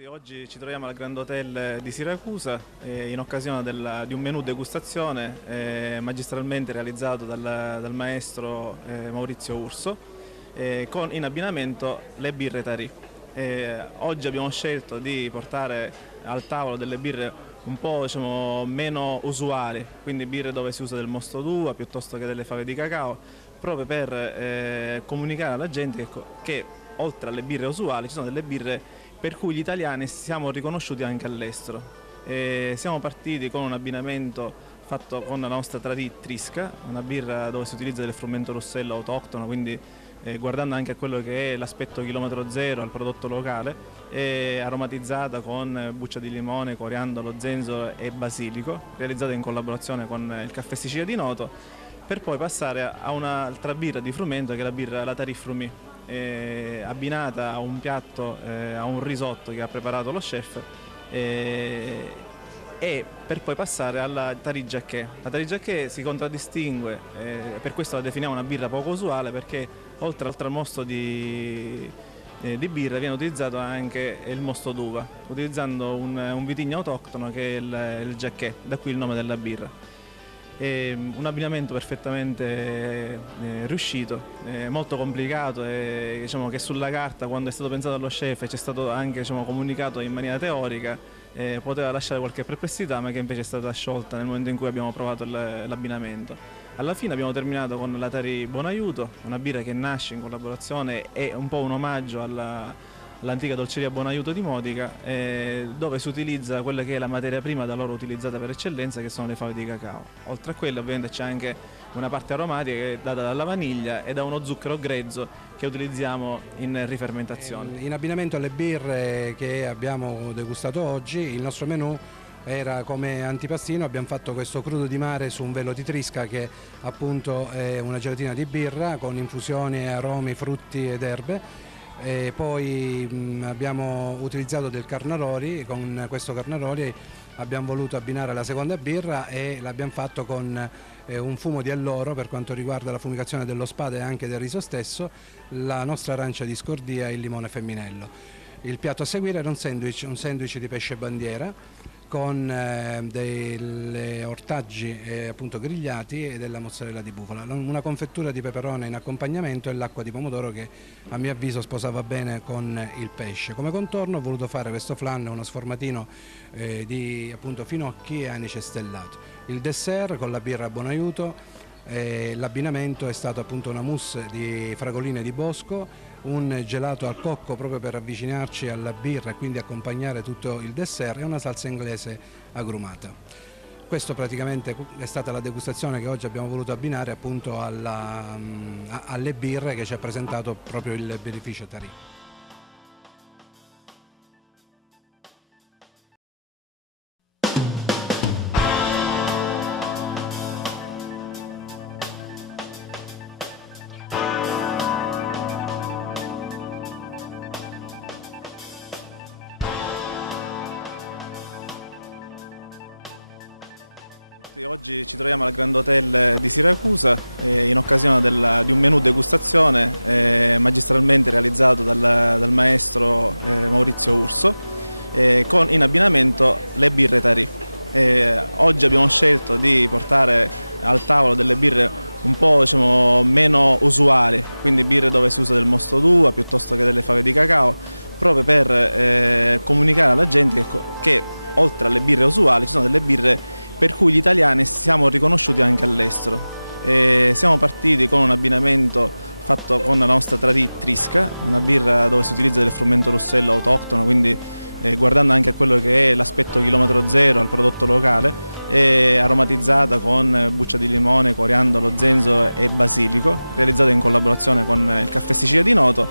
Oggi ci troviamo al Grand Hotel di Siracusa in occasione di un menù degustazione magistralmente realizzato dal maestro Maurizio Urso in abbinamento le birre Tarì. Oggi abbiamo scelto di portare al tavolo delle birre un po' meno usuali, quindi birre dove si usa del mosto d'uva piuttosto che delle fave di cacao, proprio per comunicare alla gente che oltre alle birre usuali ci sono delle birre per cui gli italiani siamo riconosciuti anche all'estero. Siamo partiti con un abbinamento fatto con la nostra Tarì Trisca, una birra dove si utilizza del frumento russello autoctono, quindi guardando anche a quello che è l'aspetto chilometro zero al prodotto locale, aromatizzata con buccia di limone, coriandolo, zenzero e basilico, realizzata in collaborazione con il Caffè Sicilia di Noto, per poi passare a un'altra birra di frumento che è la Tarì Frumì, abbinata a un piatto, a un risotto che ha preparato lo chef, e per poi passare alla Tarì Giacché. La Tarì Giacché si contraddistingue, per questo la definiamo una birra poco usuale, perché oltre al mosto di birra viene utilizzato anche il mosto d'uva, utilizzando un vitigno autoctono che è il Giacché, da qui il nome della birra. Un abbinamento perfettamente riuscito, molto complicato, e diciamo che sulla carta, quando è stato pensato dallo chef e ci è stato anche comunicato in maniera teorica, poteva lasciare qualche perplessità, ma che invece è stata sciolta nel momento in cui abbiamo provato l'abbinamento. Alla fine abbiamo terminato con la Tarì Buonaiuto, una birra che nasce in collaborazione, è un po' un omaggio all'antica dolceria Buonaiuto di Modica, dove si utilizza quella che è la materia prima da loro utilizzata per eccellenza, che sono le fave di cacao. Oltre a quella ovviamente c'è anche una parte aromatica che è data dalla vaniglia e da uno zucchero grezzo che utilizziamo in rifermentazione. In abbinamento alle birre che abbiamo degustato oggi, il nostro menù era come antipastino, abbiamo fatto questo crudo di mare su un velo di Trisca, che appunto è una gelatina di birra con infusioni, aromi, frutti ed erbe. E poi abbiamo utilizzato del carnaroli. Con questo carnaroli abbiamo voluto abbinare la seconda birra e l'abbiamo fatto con un fumo di alloro per quanto riguarda la fumigazione dello spade e anche del riso stesso, la nostra arancia di scordia e il limone femminello. Il piatto a seguire era un sandwich di pesce bandiera con dei ortaggi appunto grigliati e della mozzarella di bufala, una confettura di peperone in accompagnamento e l'acqua di pomodoro che a mio avviso sposava bene con il pesce. Come contorno ho voluto fare questo flan, uno sformatino di appunto finocchi e anice stellato. Il dessert con la birra Buonaiuto. L'abbinamento è stato appunto una mousse di fragoline di bosco, un gelato al cocco proprio per avvicinarci alla birra e quindi accompagnare tutto il dessert, e una salsa inglese agrumata. Questo praticamente è stata la degustazione che oggi abbiamo voluto abbinare appunto alle birre che ci ha presentato proprio il birrificio Tarì. Oggi ci troviamo al Grand Hotel di Siracusa in occasione di un menù degustazione magistralmente realizzato dal maestro Maurizio Urso in abbinamento le birre Tarì. Oggi abbiamo scelto di portare al tavolo delle birre un po' meno usuali, quindi birre dove si usa del mosto d'uva piuttosto che delle fave di cacao, proprio per comunicare alla gente che oltre alle birre usuali ci sono delle birre per cui gli italiani siamo riconosciuti anche all'estero. Siamo partiti con un abbinamento fatto con la nostra Tarì Trisca, una birra dove si utilizza del frumento russello autoctono, quindi guardando anche a quello che è l'aspetto chilometro zero al prodotto locale, aromatizzata con buccia di limone, coriandolo, zenzero e basilico, realizzata in collaborazione con il Caffè Sicilia di Noto,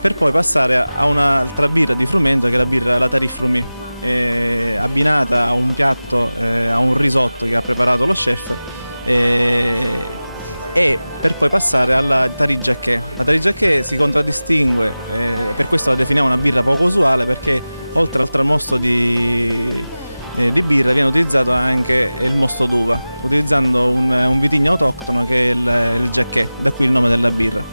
per poi passare a un'altra birra di frumento che è la Tarì Frumì, abbinata a un piatto, a un risotto che ha preparato lo chef, e per poi passare alla Tarì Giacché. La Tarì Giacché si contraddistingue, per questo la definiamo una birra poco usuale, perché oltre al mosto di birra viene utilizzato anche il mosto d'uva, utilizzando un vitigno autoctono che è il Giacché, da qui il nome della birra.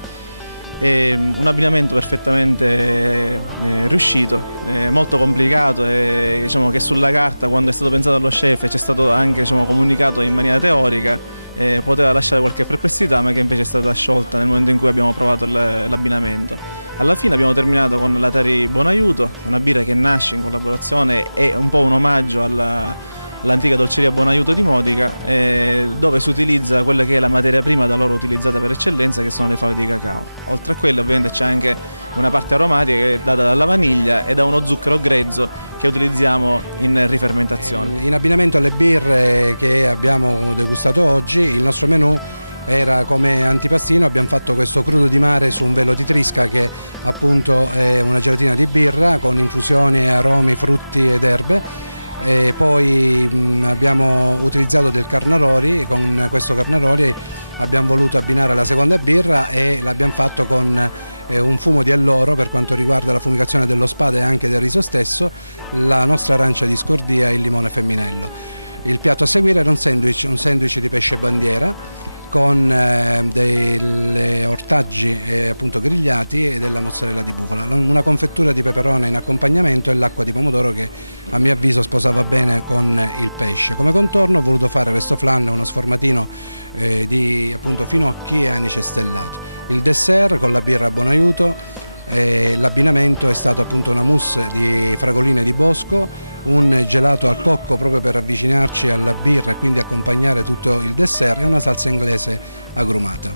È un abbinamento perfettamente riuscito, molto complicato e diciamo che sulla carta, quando è stato pensato dallo chef e ci è stato anche comunicato in maniera teorica, poteva lasciare qualche perplessità, ma che invece è stata sciolta nel momento in cui abbiamo provato l'abbinamento. Alla fine abbiamo terminato con la Tari Buonaiuto, una birra che nasce in collaborazione, è un po' un omaggio all'antica dolceria Buonaiuto di Modica, dove si utilizza quella che è la materia prima da loro utilizzata per eccellenza, che sono le fave di cacao. Oltre a quello ovviamente c'è anche una parte aromatica che è data dalla vaniglia e da uno zucchero grezzo che utilizziamo in rifermentazione. In abbinamento alle birre che abbiamo degustato oggi, il nostro menù era come antipastino, abbiamo fatto questo crudo di mare su un velo di trisca, che appunto è una gelatina di birra con infusioni, aromi, frutti ed erbe. E poi abbiamo utilizzato del carnaroli. Con questo carnaroli abbiamo voluto abbinare la seconda birra e l'abbiamo fatto con un fumo di alloro per quanto riguarda la fumigazione dello spade e anche del riso stesso, la nostra arancia di scordia e il limone femminello. Il piatto a seguire era un sandwich di pesce bandiera con dei ortaggi appunto grigliati e della mozzarella di bufala, una confettura di peperone in accompagnamento e l'acqua di pomodoro che a mio avviso sposava bene con il pesce. Come contorno ho voluto fare questo flan, uno sformatino di appunto finocchi e anice stellato. Il dessert con la birra Buonaiuto. L'abbinamento è stato appunto una mousse di fragoline di bosco, un gelato al cocco proprio per avvicinarci alla birra e quindi accompagnare tutto il dessert, e una salsa inglese agrumata.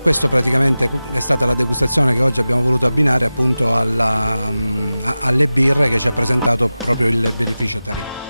Questo praticamente è stata la degustazione che oggi abbiamo voluto abbinare appunto alle birre che ci ha presentato proprio il birrificio Tari.